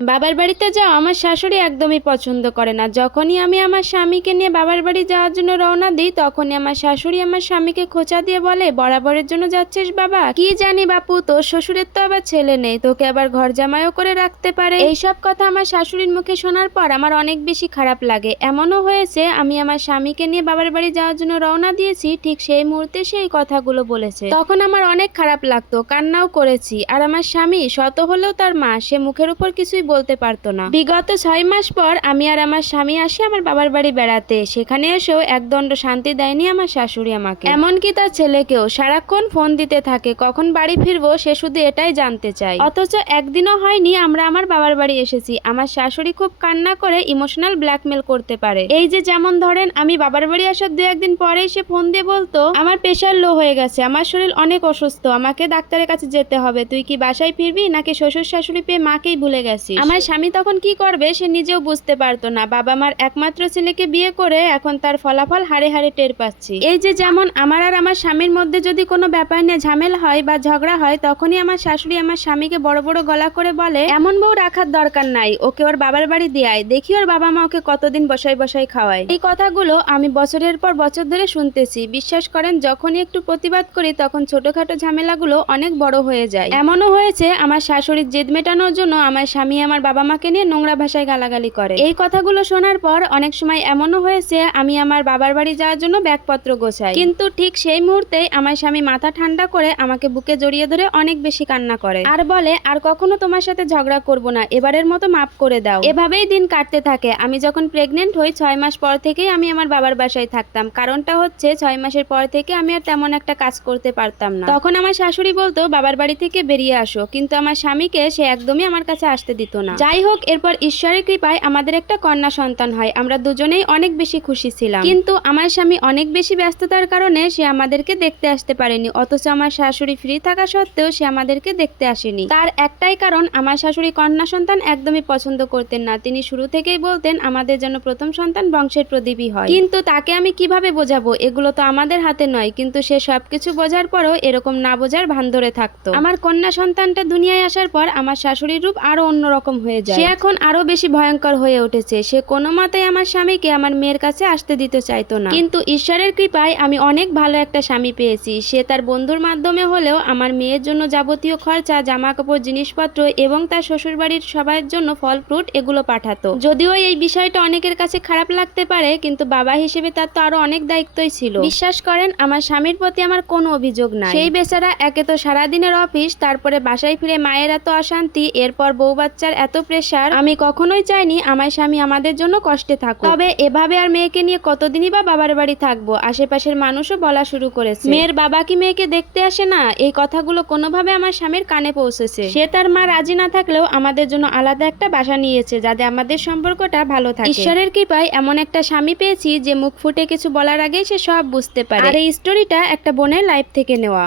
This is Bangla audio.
বাবার বাড়িতে যাওয়া আমার শাশুড়ি একদমই পছন্দ করে না। যখনই আমি আমার স্বামীকে নিয়ে বাবার বাড়ি যাওয়ার জন্য রওনা দিই, তখনই আমার শাশুড়ি আমার স্বামীকে খোঁচা দিয়ে বলে, বরাবরের জন্য যাচ্ছিস বাবা? কি জানি বাপু, তোর শ্বশুরের তো আবার ছেলে নেই, তোকে আবার ঘর জামাইও করে রাখতে পারে। এইসব কথা আমার শাশুড়ির মুখে শোনার পর আমার অনেক বেশি খারাপ লাগে। এমনও হয়েছে, আমি আমার স্বামীকে নিয়ে বাবার বাড়ি যাওয়ার জন্য রওনা দিয়েছি, ঠিক সেই মুহূর্তে সেই কথাগুলো বলেছে। তখন আমার অনেক খারাপ লাগতো, কান্নাও করেছি। আর আমার স্বামী, শত হলেও তার মা, সে মুখের উপর কিছুই বলতে পারতো না। বিগত ছয় মাস পর আমি আর আমার স্বামী আসি আমার বাবার বাড়ি বেড়াতে। সেখানে এসেও একদণ্ড শান্তি দেয়নি আমার শাশুড়ি আমাকে। এমনকি তার ছেলেকেও সারাক্ষণ ফোন দিতে থাকে, কখন বাড়ি ফিরবো সে শুধু এটাই জানতে চায়। অথচ একদিনও হয়নি আমরা আমার বাবার বাড়ি এসেছি। আমার শাশুড়ি খুব কান্না করে ইমোশনাল ব্ল্যাকমেল করতে পারে। এই যে যেমন ধরেন, আমি বাবার বাড়ি আসার দু একদিন পরেই সে ফোন দিয়ে বলতো, আমার প্রেশার লো হয়ে গেছে, আমার শরীর অনেক অসুস্থ, আমাকে ডাক্তারের কাছে যেতে হবে। তুই কি বাসায় ফিরবি নাকি শ্বশুর শাশুড়ি পেয়ে মাকেই ভুলে গেছিস? আমার স্বামী তখন কি করবে সে নিজেও বুঝতে পারতো না। বাবা মার একমাত্র ছেলেকে বিয়ে করে এখন তার ফলাফল হারে হারে টের পাচ্ছি। এই যে যেমন আমার আর আমার স্বামীর মধ্যে যদি কোনো ব্যাপার নিয়ে ঝামেলা হয় বা ঝগড়া হয়, তখনই আমার শাশুড়ি আমার স্বামীকে বড় বড় গলা করে বলে, এমন বউ রাখার দরকার নাই, ওকে ওর বাবার বাড়ি দিয়ায় দেখি ওর বাবা মা ওকে কতদিন বসাই বসাই খাওয়ায়। এই কথাগুলো আমি বছরের পর বছর ধরে শুনতেছি। বিশ্বাস করেন, যখনই একটু প্রতিবাদ করি, তখন ছোটখাটো ঝামেলাগুলো অনেক বড় হয়ে যায়। এমনও হয়েছে, আমার শাশুড়ির জেদ মেটানোর জন্য আমার স্বামী আমার বাবা মাকে নিয়ে নোংরা ভাষায় গালাগালি করে। এই কথাগুলো শোনার পর অনেক সময় এমনও হয়েছে, আমি আমার বাবার বাড়ি যাওয়ার জন্য ব্যাগপত্র গোছাই। কিন্তু ঠিক সেই মুহূর্তেই আমার স্বামী মাথা ঠান্ডা করে আমাকে বুকে জড়িয়ে ধরে অনেক বেশি কান্না করে। আর বলে, আর কখনো তোমার সাথে ঝগড়া করব না, এবারের মতো মাফ করে দাও। এভাবেই দিন কাটতে থাকে। আমি যখন প্রেগনেন্ট হই, ছয় মাস পর থেকেই আমি আমার বাবার বাসায় থাকতাম। কারণটা হচ্ছে, ছয় মাসের পর থেকে আমি আর তেমন একটা কাজ করতে পারতাম না। তখন আমার শাশুড়ি বলতো, বাবার বাড়ি থেকে বেরিয়ে আসো। কিন্তু আমার স্বামীকে সে একদমই আমার কাছে আসতে দিত না। যাই হোক এরপর ঈশ্বরের কৃপায় আমাদের একটা কন্যা সন্তান হয়। আমরা দুজনেই অনেক বেশি খুশি ছিলাম। কিন্তু আমার স্বামী অনেক বেশি ব্যস্ততার কারণে সে আমাদেরকে দেখতে আসতে পারেনি। অথচ আমার শাশুড়ি ফ্রি থাকা সত্ত্বেও সে আমাদেরকে দেখতে আসেনি। তার একটাই কারণ, আমার শাশুড়ি কন্যা সন্তান একদমই পছন্দ করতেন না। তিনি শুরু থেকেই বলতেন, আমাদের জন্য প্রথম সন্তান বংশের প্রদীপই হয়। কিন্তু তাকে আমি কীভাবে বোঝাবো? এগুলো তো আমাদের হাতে নয়। কিন্তু সে সবকিছু বোঝার পরও এরকম না বোঝার ভান ধরে থাকতো। আমার কন্যা সন্তানটা দুনিয়ায় আসার পর আমার শাশুড়ির রূপ আরও অন্যরকম হয়ে যায়। সে এখন আরও বেশি ভয়ঙ্কর হয়ে উঠেছে। সে কোনো মতেই আমার স্বামীকে আমার মেয়ের কাছে আসতে দিতে চাইতো না। কিন্তু ঈশ্বরের কৃপায় আমি অনেক ভালো একটা স্বামী পেয়েছি। সে তার বন্ধুর মাধ্যমে হলেও আমার মেয়ের জন্য যাবতীয় খরচা জামা কাপড় জিনিসপত্র এবং তার শ্বশুরবাড়ির সবার জন্য ফল, ফ্রুট এগুলো পাঠাতো। যদিও এই বিষয়টা অনেকের কাছে খারাপ লাগতে পারে, কিন্তু বাবা হিসেবে তার তো আরও অনেক দায়িত্বই ছিল। বিশ্বাস করেন, আমার স্বামীর প্রতি আমার কোনো অভিযোগ নাই। সেই বেচারা একে তো সারাদিনের অফিস, তারপরে বাসায় ফিরে মায়ের এত অশান্তি, এরপর বউ বাচ্চার এত প্রেশার আমি কখনোই চাইনি আমার স্বামী আমাদের জন্য কষ্টে থাকুক। তবে এভাবে আর মেয়েকে নিয়ে কতদিনই বা বাবার বাড়ি থাকব, আশেপাশের মানুষও বলা শুরু করেছে। মেয়ের বাবা কি মেয়েকে দেখতে আসে না? এই কথাগুলো কোনোভাবে আমার স্বামীর কানে পৌঁছেছে। সে তার মা রাজি না থাকলেও আমাদের জন্য আলাদা একটা বাসা নিয়েছে যাতে আমাদের সম্পর্কটা ভালো থাকে। ঈশ্বরের কৃপায় এমন একটা স্বামী পেয়েছি যে মুখ ফুটে কিছু বলার আগেই সে সব বুঝতে পারে। আর এই স্টোরিটা একটা বোনের লাইফ থেকে নেওয়া।